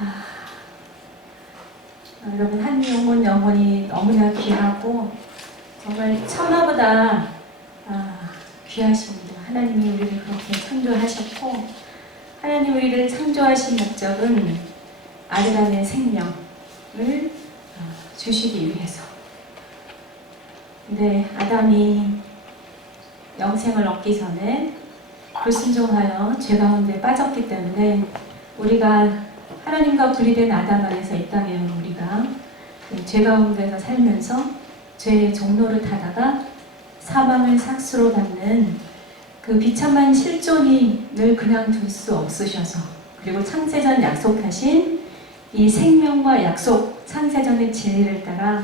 아, 여러분, 한 영혼 영혼이 너무나 귀하고 정말 천하보다 귀하십니다. 하나님이 우리를 그렇게 창조하셨고, 하나님 우리를 창조하신 목적은 아들 안의 생명을 주시기 위해서. 근데 아담이 영생을 얻기 전에 불순종하여 죄 가운데 빠졌기 때문에 우리가 하나님과 분리된 아담 안에서 이 땅에 온 우리가 죄 가운데서 살면서 죄의 종로를 타다가 사망을 삭수로 받는 그 비참한 실존이 늘 그냥 둘 수 없으셔서, 그리고 창세전 약속하신 이 생명과 약속, 창세전의 진리를 따라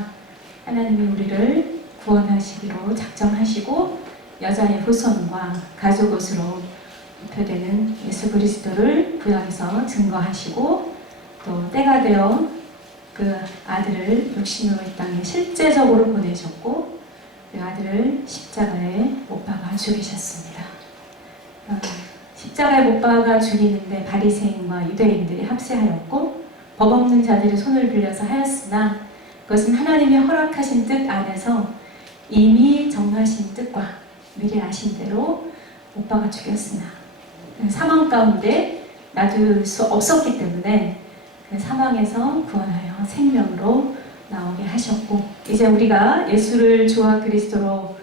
하나님이 우리를 구원하시기로 작정하시고 여자의 후손과 가족 옷으로 입혀되는 예수 그리스도를 부활해서 증거하시고, 또 때가 되어 그 아들을 육신으로 이 땅에 실제적으로 보내셨고 그 아들을 십자가에 못 박아 죽이셨습니다. 십자가에 못 박아 죽이는데 바리새인과 유대인들이 합세하였고 법 없는 자들이 손을 빌려서 하였으나 그것은 하나님이 허락하신 뜻 안에서 이미 정하신 뜻과 미리 아신 대로 못 박아 죽였으나 사망 가운데 놔둘 수 없었기 때문에 그 사망에서 구원하여 생명으로 나오게 하셨고, 이제 우리가 예수를 주와 그리스도로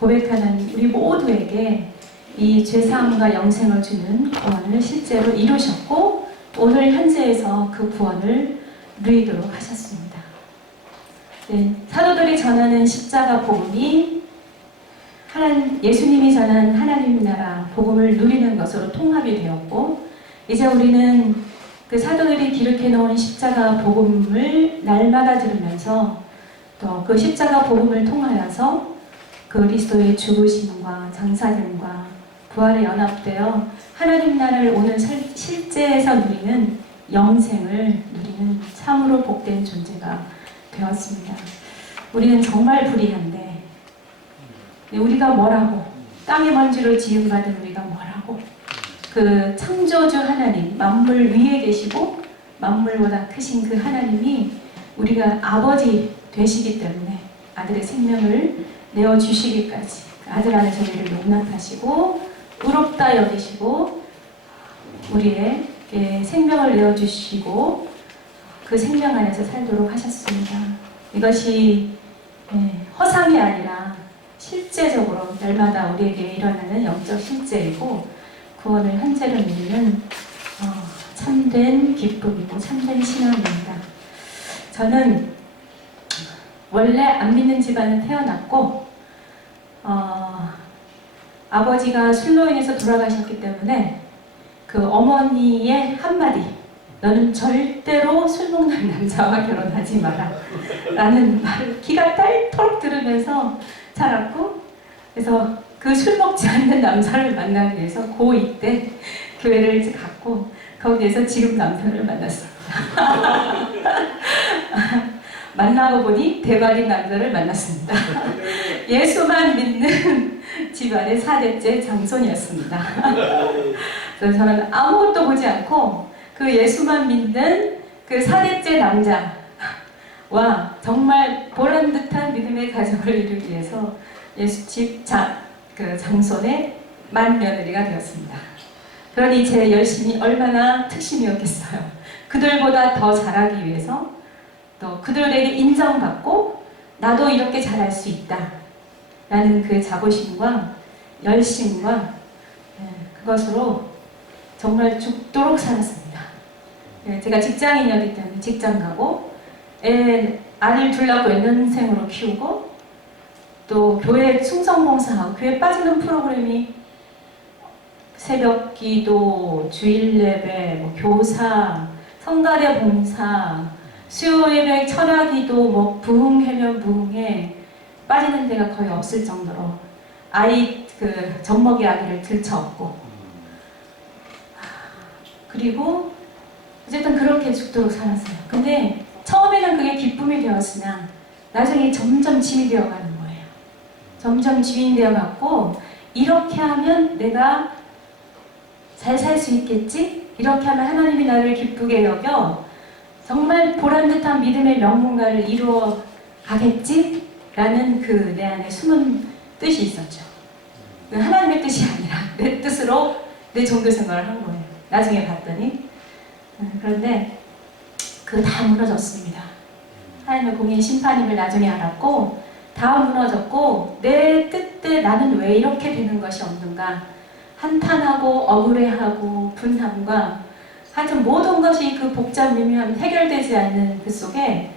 고백하는 우리 모두에게 이 죄사함과 영생을 주는 구원을 실제로 이루셨고, 오늘 현재에서 그 구원을 누리도록 하셨습니다. 네, 사도들이 전하는 십자가 복음이 예수님이 전한 하나님 나라 복음을 누리는 것으로 통합이 되었고, 이제 우리는 그 사도들이 기록해 놓은 십자가 복음을 날마다 들으면서 또 그 십자가 복음을 통하여서 그리스도의 죽으심과 장사됨과 부활에 연합되어 하나님 나라를 오늘 실제에서 누리는 영생을 누리는 참으로 복된 존재가 되었습니다. 우리는 정말 불의한데 우리가 뭐라고, 땅의 먼지로 지음받은 우리가 뭐라고, 그 창조주 하나님, 만물 위에 계시고 만물보다 크신 그 하나님이 우리가 아버지 되시기 때문에 아들의 생명을 내어주시기까지 아들 안에서 우리를 용납하시고 의롭다 여기시고 우리에게 생명을 내어주시고 그 생명 안에서 살도록 하셨습니다. 이것이 허상이 아니라 실제적으로 날마다 우리에게 일어나는 영적 실제이고 구원을 현재로 누리는 참된 기쁨이고 참된 신앙입니다. 저는 원래 안 믿는 집안에 태어났고 아버지가 술로 인해서 돌아가셨기 때문에 그 어머니의 한마디, 너는 절대로 술 먹는 남자와 결혼하지 마라 라는 말을 기가 딸토록 들으면서 자랐고, 그래서 그 술 먹지 않는 남자를 만나기 위해서 고2 때 교회를 갔고 거기에서 지금 남편을 만났습니다. 만나고 보니 대박인 남자를 만났습니다. 예수만 믿는 집안의 4대째 장손이었습니다. 그래서 저는 아무것도 보지 않고 그 예수만 믿는 그 4대째 남자와 정말 보란듯한 믿음의 가정을 이루기 위해서 예수집 그 장손의 맏며느리가 되었습니다. 그러니 제 열심이 얼마나 특심이었겠어요. 그들보다 더 잘하기 위해서, 또 그들에게 인정받고 나도 이렇게 잘할 수 있다 라는 그 자부심과 열심과 그것으로 정말 죽도록 살았습니다. 제가 직장인이었기 때문에 직장 가고 아들 둘 낳고 연년생으로 키우고 또 교회 충성봉사하고 교회 빠지는 프로그램이 새벽 기도, 주일 예배, 교사, 성가대 봉사, 수요 예배, 철야 기도, 부흥, 해면 부흥에 빠지는 데가 거의 없을 정도로 아이 젖먹이 아기를 들쳐업고, 그리고 어쨌든 그렇게 죽도록 살았어요. 근데 처음에는 그게 기쁨이 되었으나 나중에 점점 짐이 되어가는 거예요. 점점 짐이 되어갔고, 이렇게 하면 내가 잘 살 수 있겠지? 이렇게 하면 하나님이 나를 기쁘게 여겨 정말 보란듯한 믿음의 명문가를 이루어 가겠지? 라는 그 내 안에 숨은 뜻이 있었죠. 하나님의 뜻이 아니라 내 뜻으로 내 종교 생활을 한 거예요. 나중에 봤더니. 그런데 그거 다 무너졌습니다. 하나님의 공의 심판임을 나중에 알았고 다 무너졌고 내 뜻대 나는 왜 이렇게 되는 것이 없는가 한탄하고 억울해하고 분함과 하여튼 모든 것이 그 복잡 미묘함 해결되지 않는 그 속에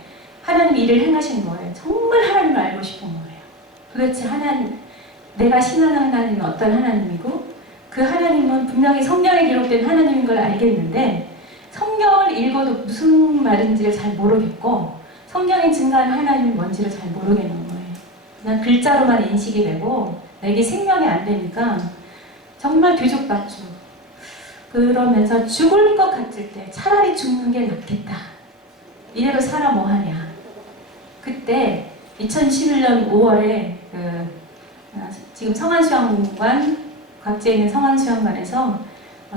하나님이 일을 행하신 거예요. 정말 하나님을 알고 싶은 거예요. 도대체 내가 신앙하는 하나님은 어떤 하나님이고 그 하나님은 분명히 성경에 기록된 하나님인 걸 알겠는데 성경을 읽어도 무슨 말인지를 잘 모르겠고 성경에 증거하는 하나님이 뭔지를 잘 모르겠는 거예요. 그냥 글자로만 인식이 되고 내게 생명이 안 되니까 정말 뒤죽박죽 그러면서 죽을 것 같을 때 차라리 죽는 게 낫겠다. 이대로 살아 뭐하냐. 그때 2011년 5월에 지금 성안수양관 각지에 있는 성안수양관에서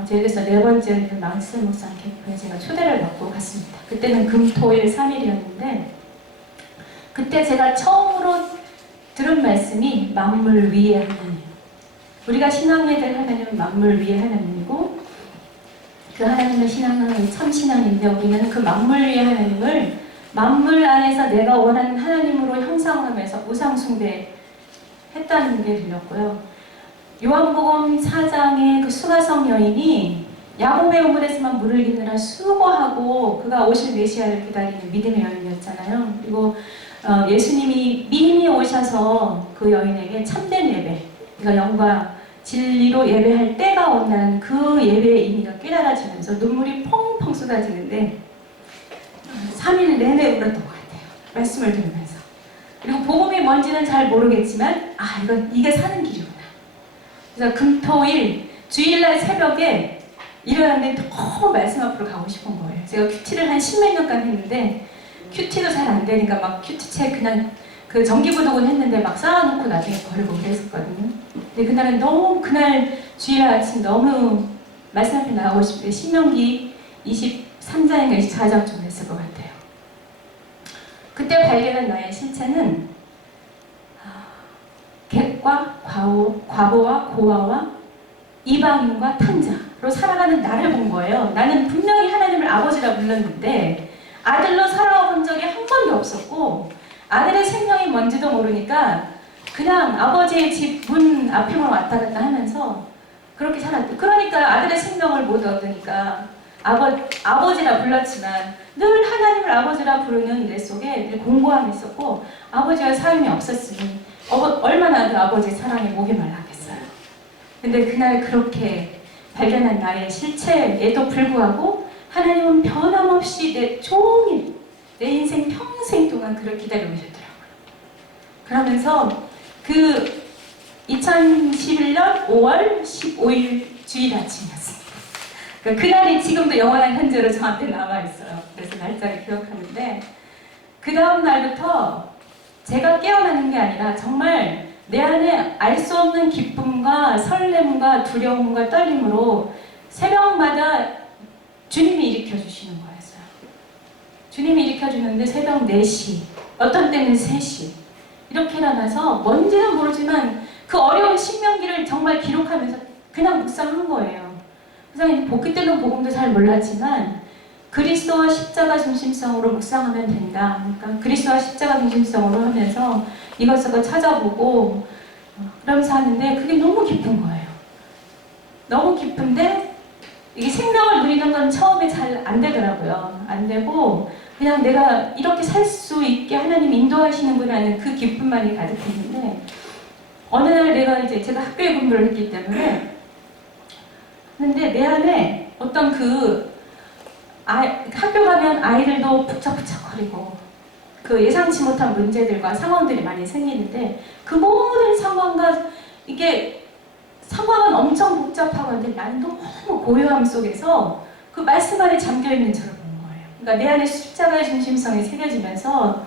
제주에서 4번째 망스 목상 캠프에 제가 초대를 받고 갔습니다. 그때는 금토일 3일이었는데 그때 제가 처음으로 들은 말씀이 만물 위의 하나님. 우리가 신앙해야 될 하나님은 만물 위의 하나님이고 그 하나님을 신앙하는 참 신앙인데 우리는 그 만물 위의 하나님을 만물 안에서 내가 원하는 하나님으로 형상하면서 우상숭배 했다는 게 들렸고요. 요한복음 4장의 그 수가성 여인이 야곱의 우물에서만 물을 기느라 수고하고 그가 오실 메시아를 기다리는 믿음의 여인이었잖아요. 그리고 예수님이 미리 오셔서 그 여인에게 참된 예배, 그러니까 영과 진리로 예배할 때가 온다는 그 예배의 의미가 깨달아지면서 눈물이 펑펑 쏟아지는데 3일 내내 울었던 것 같아요. 말씀을 들으면서. 그리고 복음이 뭔지는 잘 모르겠지만 이게 사는 길이구나. 그래서 금토일 주일날 새벽에 일어났는데 너무 말씀 앞으로 가고 싶은 거예요. 제가 큐티를 한 10몇 년간 했는데 큐티도 잘 안 되니까 막 큐티책 그냥 그 정기구독은 했는데 막 쌓아놓고 나중에 버리고 그랬었거든요. 근데 그날은 너무 그날 주일날 아침 너무 말씀 앞에 나가고 싶은데 신명기 23장인가 24장 좀 했을 것 같아요. 그때 발견한 나의 실체는 객과 과보와 고아와 이방인과 탕자로 살아가는 나를 본 거예요. 나는 분명히 하나님을 아버지라 불렀는데 아들로 살아온 적이 한 번도 없었고 아들의 생명이 뭔지도 모르니까 그냥 아버지의 집 문 앞에만 왔다 갔다 하면서 그렇게 살았대. 그러니까 아들의 생명을 못 얻으니까 아버지라 불렀지만 늘 하나님을 아버지라 부르는 내 속에 늘 공고함이 있었고 아버지와 사귐이 없었으니 얼마나 그 아버지의 사랑에 목이 말랐겠어요. 근데 그날 그렇게 발견한 나의 실체에도 불구하고 하나님은 변함없이 내 인생 평생 동안 그를 기다리고 계셨더라고요. 그러면서 그 2011년 5월 15일 주일 아침이었습니다. 그날이 지금도 영원한 현재로 저한테 남아있어요. 그래서 날짜를 기억하는데 그 다음 날부터 제가 깨어나는 게 아니라 정말 내 안에 알 수 없는 기쁨과 설렘과 두려움과 떨림으로 새벽마다 주님이 일으켜주시는 거였어요. 주님이 일으켜주는데 새벽 4시, 어떤 때는 3시 이렇게 일어나서 뭔지는 모르지만 그 어려운 신명기를 정말 기록하면서 그냥 묵상한 거예요. 그래서 그때는 복음도 잘 몰랐지만 그리스도와 십자가 중심성으로 묵상하면 된다. 그러니까 그리스도와 십자가 중심성으로 하면서 이것저것 찾아보고 그러면서 하는데 그게 너무 기쁜 거예요. 너무 기쁜데 이게 생명을 누리는 건 처음에 잘 안 되더라고요. 안 되고 그냥 내가 이렇게 살 수 있게 하나님 인도하시는구나는 그 기쁨만이 가득했는데 어느 날 제가 학교에 공부를 했기 때문에 근데 내 안에 어떤 학교 가면 아이들도 북적북적거리고 그 예상치 못한 문제들과 상황들이 많이 생기는데 그 모든 상황과 상황은 엄청 복잡하고 한데 나는 너무 고요함 속에서 그 말씀 안에 잠겨있는 저를 본 거예요. 그러니까 내 안에 십자가의 중심성이 새겨지면서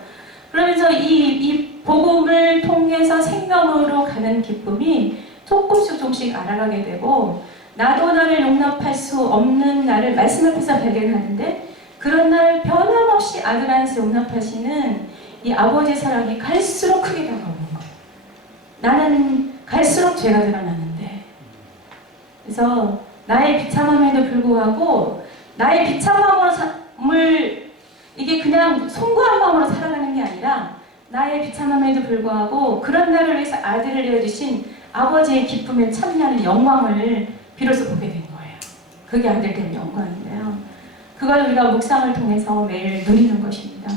그러면서 이 복음을 통해서 생명으로 가는 기쁨이 조금씩 알아가게 되고 나도 나를 용납할 수 없는 나를 말씀 앞에서 발견하는데 그런 나를 변함없이 아들 안에서 용납하시는 이 아버지의 사랑이 갈수록 크게 다가오는 거예요. 나는 갈수록 죄가 드러나는데 그래서 나의 비참함에도 불구하고 나의 비참함을 이게 그냥 송구한 마음으로 살아가는 게 아니라 나의 비참함에도 불구하고 그런 나를 위해서 아들을 내어주신 아버지의 기쁨에 참여하는 영광을 비로소 보게 된 거예요. 그게 아들 된 영광인데요. 그걸 우리가 묵상을 통해서 매일 누리는 것입니다.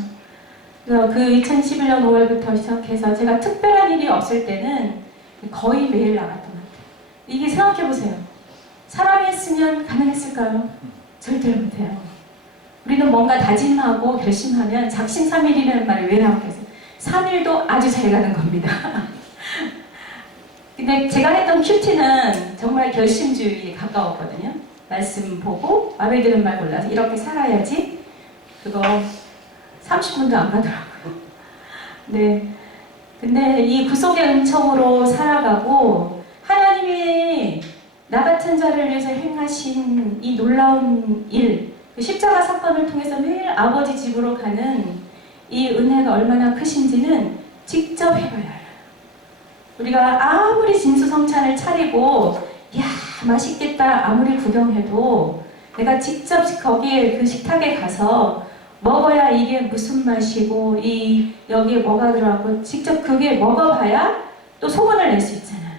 그래서 그 2011년 5월부터 시작해서 제가 특별한 일이 없을 때는 거의 매일 나갔던 것 같아요. 이게 생각해보세요. 사람이 했으면 가능했을까요? 절대로 못해요. 우리는 뭔가 다짐하고 결심하면 작심삼일이라는 말이 왜 나오겠어요? 3일도 아주 잘 가는 겁니다. 근데 제가 했던 큐티는 정말 결심주의에 가까웠거든요. 말씀 보고 마음에 드는 말 골라서 이렇게 살아야지. 그거 30분도 안 가더라고요. 네. 근데 이 구속의 은총으로 살아가고 하나님이 나 같은 자를 위해서 행하신 이 놀라운 일, 그 십자가 사건을 통해서 매일 아버지 집으로 가는 이 은혜가 얼마나 크신지는 직접 해봐야 해요. 우리가 아무리 진수성찬을 차리고 야 맛있겠다 아무리 구경해도 내가 직접 거기에 그 식탁에 가서 먹어야 이게 무슨 맛이고 여기에 뭐가 들어가고 직접 그게 먹어봐야 또 소문을 낼 수 있잖아요.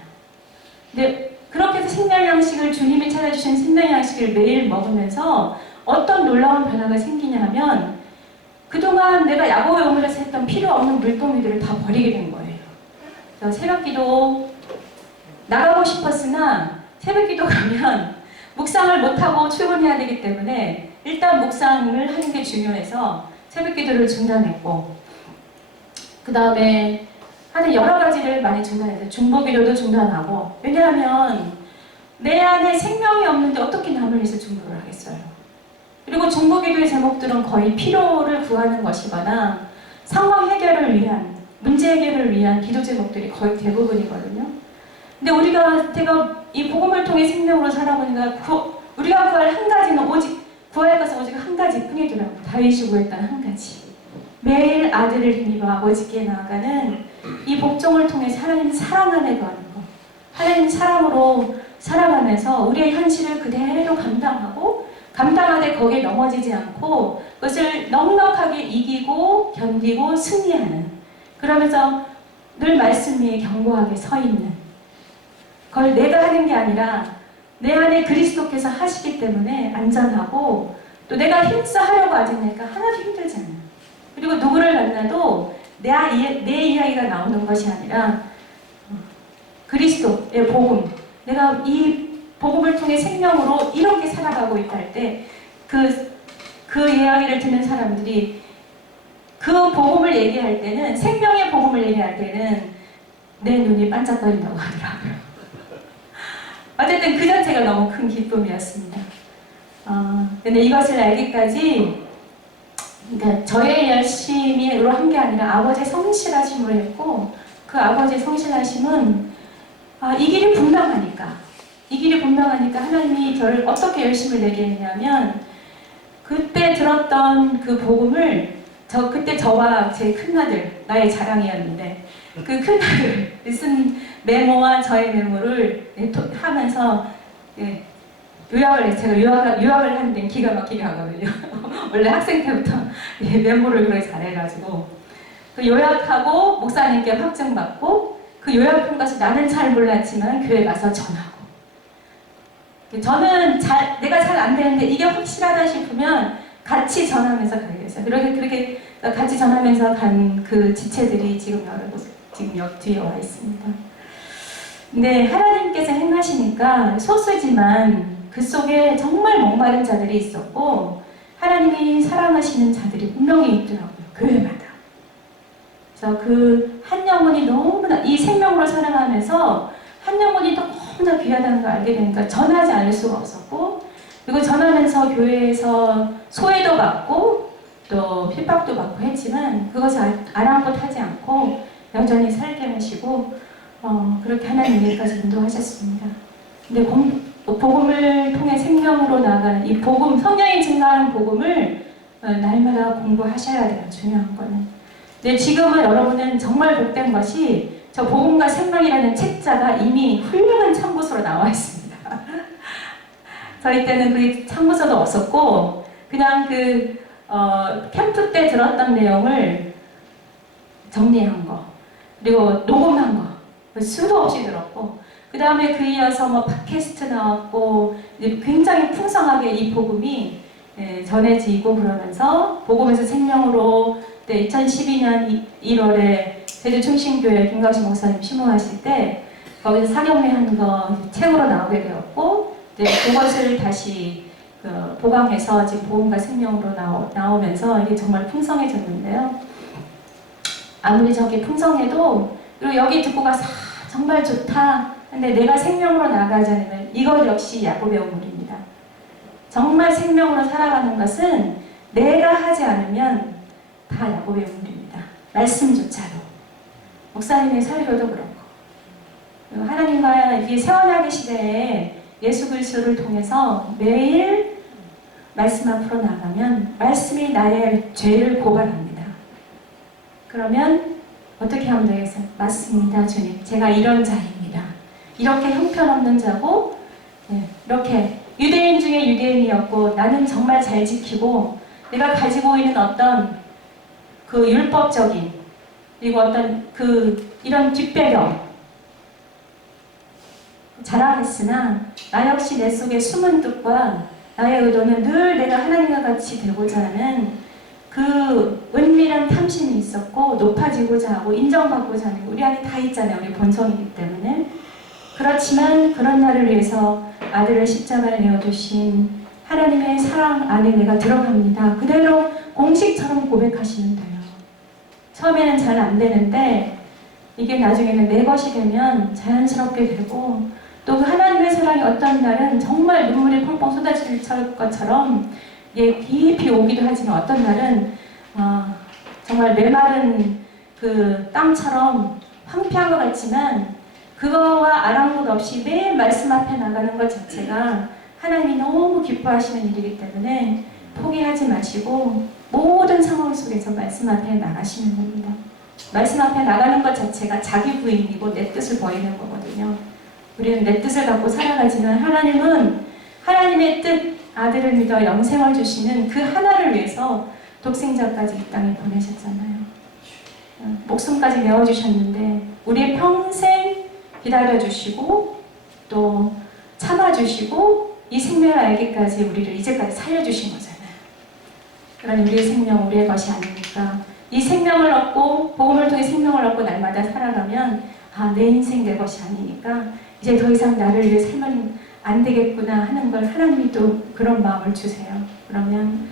근데 그렇게 해서 생명양식을 주님이 찾아주신 생명양식을 매일 먹으면서 어떤 놀라운 변화가 생기냐 하면 그동안 내가 야곱의 우물에서 했던 필요 없는 물동이들을 다 버리게 된 거예요. 그래서 새벽기도 나가고 싶었으나 새벽기도 가면 묵상을 못하고 출근해야 되기 때문에 일단 묵상을 하는 게 중요해서 새벽기도를 중단했고 그 다음에 하는 여러 가지를 많이 중단했어요. 중보기도도 중단하고 왜냐하면 내 안에 생명이 없는데 어떻게 남을 위해서 중보를 하겠어요. 그리고 중보기도의 제목들은 거의 필요를 구하는 것이거나 상황 해결을 위한 문제 해결을 위한 기도 제목들이 거의 대부분이거든요. 근데 제가 이 복음을 통해 생명으로 살아보니까 우리가 구할 한 가지는 구할 것은 오직 한 가지뿐이더라고요. 다윗이 구했던 한 가지. 매일 아들을 힘입어 아버지께 나아가는 이 복종을 통해 하나님 사랑 안에 거하는 것. 하나님 사랑으로 살아가면서 우리의 현실을 그대로 감당하되 거기에 넘어지지 않고 그것을 넉넉하게 이기고 견디고 승리하는 그러면서 늘 말씀 위에 견고하게 서 있는 그걸 내가 하는 게 아니라 내 안에 그리스도께서 하시기 때문에 안전하고 또 내가 힘써 하려고 하니까 하나도 힘들지 않아요. 그리고 누구를 만나도 내 이야기가 나오는 것이 아니라 그리스도의 복음 내가 이 복음을 통해 생명으로 이렇게 살아가고 있다 할 때 그 이야기를 듣는 사람들이 그 복음을 얘기할 때는 생명의 복음을 얘기할 때는 내 눈이 반짝거린다고 하더라고요. 어쨌든 그 자체가 너무 큰 기쁨이었습니다. 근데 이것을 알기까지 그러니까 저의 열심히로 한 게 아니라 아버지의 성실하심으로 했고 그 아버지의 성실하심은 이 길이 분명하니까 하나님이 저를 어떻게 열심을 내게 했냐면 그때 들었던 그 복음을 그때 저와 제 큰아들 나의 자랑이었는데 그 큰아들 쓴 메모와 저의 메모를 하면서 제가 유학을 하는 데는 기가 막히게 하거든요. 원래 학생 때부터 메모를 그렇게 잘해가지고 그 요약하고 목사님께 확증받고 그 요약한 것을 나는 잘 몰랐지만 교회 가서 전하고 저는 내가 잘 안 되는데 이게 확실하다 싶으면 같이 전하면서 가게 됐어요. 그렇게 같이 전하면서 간 그 지체들이 지금 옆 뒤에 와 있습니다. 근데 하나님께서 행하시니까 소수지만 그 속에 정말 목마른 자들이 있었고 하나님이 사랑하시는 자들이 분명히 있더라고요. 교회마다. 그래서 그 한 영혼이 너무나 이 생명으로 살아가면서 한 영혼이 너무나 귀하다는 걸 알게 되니까 전하지 않을 수가 없었고 그리고 전하면서 교회에서 소외도 받고 또 핍박도 받고 했지만 그것을 아랑곳하지 않고 여전히 살게 하시고 그렇게 하나님 일까지 인도하셨습니다. 근데 복음을 통해 생명으로 나가는 이 복음, 성령이 증가하는 복음을 날마다 공부하셔야 돼요. 중요한 거는. 근데 지금은 여러분은 정말 복된 것이 저 복음과 생명이라는 책자가 이미 훌륭한 참고서로 나와 있습니다. 저희 때는 그게 참고서도 없었고 그냥 캠프 때 들었던 내용을 정리한 거 그리고 녹음한 거 수도 없이 들었고 그 다음에 그 이어서 뭐 팟캐스트 나왔고 굉장히 풍성하게 이 복음이 전해지고 그러면서 복음에서 생명으로 2012년 1월에 제주충신교회 김광식 목사님 심호하실 때 거기서 사경회 한 거 책으로 나오게 되었고 그것을 다시 보강해서 지금 복음과 생명으로 나오면서 이게 정말 풍성해졌는데요. 아무리 저게 풍성해도 그리고 여기 듣고가 정말 좋다. 근데 내가 생명으로 나가지 않으면 이것 역시 야곱의 우물입니다. 정말 생명으로 살아가는 것은 내가 하지 않으면 다 야곱의 우물입니다. 말씀조차도. 목사님의 설교도 그렇고. 하나님과 이 세원하기 시대에 예수 그리스도를 통해서 매일 말씀 앞으로 나가면 말씀이 나의 죄를 고발합니다. 그러면 어떻게 하면 되겠어요? 맞습니다, 주님. 제가 이런 자입니다. 이렇게 형편없는 자고 이렇게 유대인 중에 유대인이었고 나는 정말 잘 지키고 내가 가지고 있는 어떤 그 율법적인 그리고 어떤 이런 뒷배경 자랑했으나 나 역시 내 속에 숨은 뜻과 나의 의도는 늘 내가 하나님과 같이 되고자 하는 그 은밀한 탐심이 있었고 높아지고자 하고 인정받고자 하는 우리 안에 다 있잖아요. 우리 본성이기 때문에. 그렇지만 그런 날을 위해서 아들을 십자가에 내어주신 하나님의 사랑 안에 내가 들어갑니다. 그대로 공식처럼 고백하시면 돼요. 처음에는 잘 안 되는데 이게 나중에는 내 것이 되면 자연스럽게 되고 또 그 하나님의 사랑이 어떤 날은 정말 눈물이 펑펑 쏟아질 것처럼 깊이 오기도 하지만 어떤 날은 정말 메마른 그 땅처럼 황폐한 것 같지만 그거와 아랑곳 없이 매일 말씀 앞에 나가는 것 자체가 하나님이 너무 기뻐하시는 일이기 때문에 포기하지 마시고 모든 상황 속에서 말씀 앞에 나가시는 겁니다. 말씀 앞에 나가는 것 자체가 자기 부인이고 내 뜻을 버리는 거거든요. 우리는 내 뜻을 갖고 살아가지만 하나님은 하나님의 뜻, 아들을 믿어 영생을 주시는 그 하나를 위해서 독생자까지 이 땅에 보내셨잖아요. 목숨까지 내어주셨는데 우리의 평생 기다려주시고 또 참아주시고 이 생명을 알기까지 우리를 이제까지 살려주신 거잖아요. 그러니 우리의 생명 우리의 것이 아니니까 이 생명을 얻고 복음을 통해 생명을 얻고 날마다 살아가면 내 인생 내 것이 아니니까 이제 더 이상 나를 위해 살면 안 되겠구나 하는 걸 하나님이 또 그런 마음을 주세요. 그러면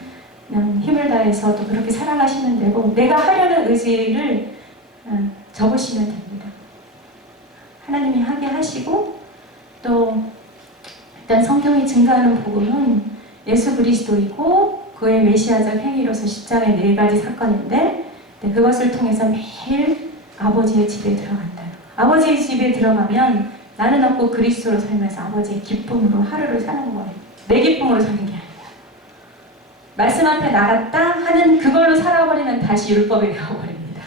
그냥 힘을 다해서 또 그렇게 살아가시면 되고 내가 하려는 의지를 접으시면 됩니다. 하나님이 하게 하시고 또 일단 성경이 증가하는 복음은 예수 그리스도이고 그의 메시아적 행위로서 십자가의 4가지 사건인데 그것을 통해서 매일 아버지의 집에 들어간다. 아버지의 집에 들어가면 나는 없고 그리스도로 살면서 아버지의 기쁨으로 하루를 사는 거예요. 내 기쁨으로 사는 게 아니라 말씀 앞에 나갔다 하는 그걸로 살아버리면 다시 율법이 되어버립니다.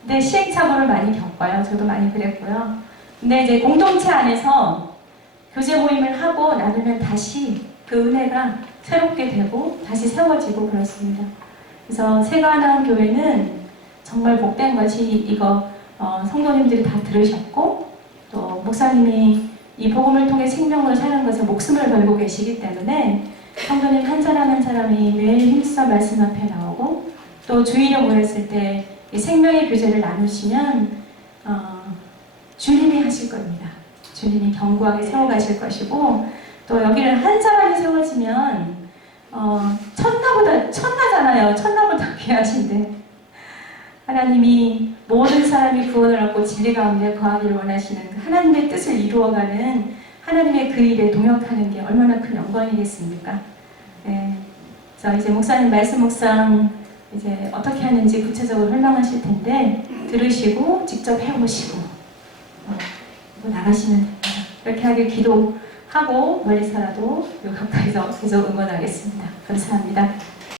근데 시행착오를 많이 겪어요. 저도 많이 그랬고요. 근데 이제 공동체 안에서 교제 모임을 하고 나누면 다시 그 은혜가 새롭게 되고 다시 세워지고 그렇습니다. 그래서 새가나안 교회는 정말 복된 것이 이거 성도님들이 다 들으셨고 또 목사님이 이 복음을 통해 생명으로 사는 것에 목숨을 걸고 계시기 때문에 성도님 한 사람 한 사람이 매일 힘써 말씀 앞에 나오고 또 주일에 모였을 때 이 생명의 교제를 나누시면 주님이 하실 겁니다. 주님이 견고하게 세워가실 것이고 또 여기를 한 사람이 세워지면 천나잖아요. 천나보다 귀하신데 하나님이 모든 사람이 구원을 얻고 진리 가운데 거하기를 원하시는 그 하나님의 뜻을 이루어가는 하나님의 그 일에 동역하는 게 얼마나 큰 영광이겠습니까? 네. 그래서 이제 목사님 말씀 묵상 이제 어떻게 하는지 구체적으로 설명하실 텐데 들으시고 직접 해보시고 나가시면 됩니다. 그렇게 하길 기도하고 멀리서라도 가까이서 계속 응원하겠습니다. 감사합니다.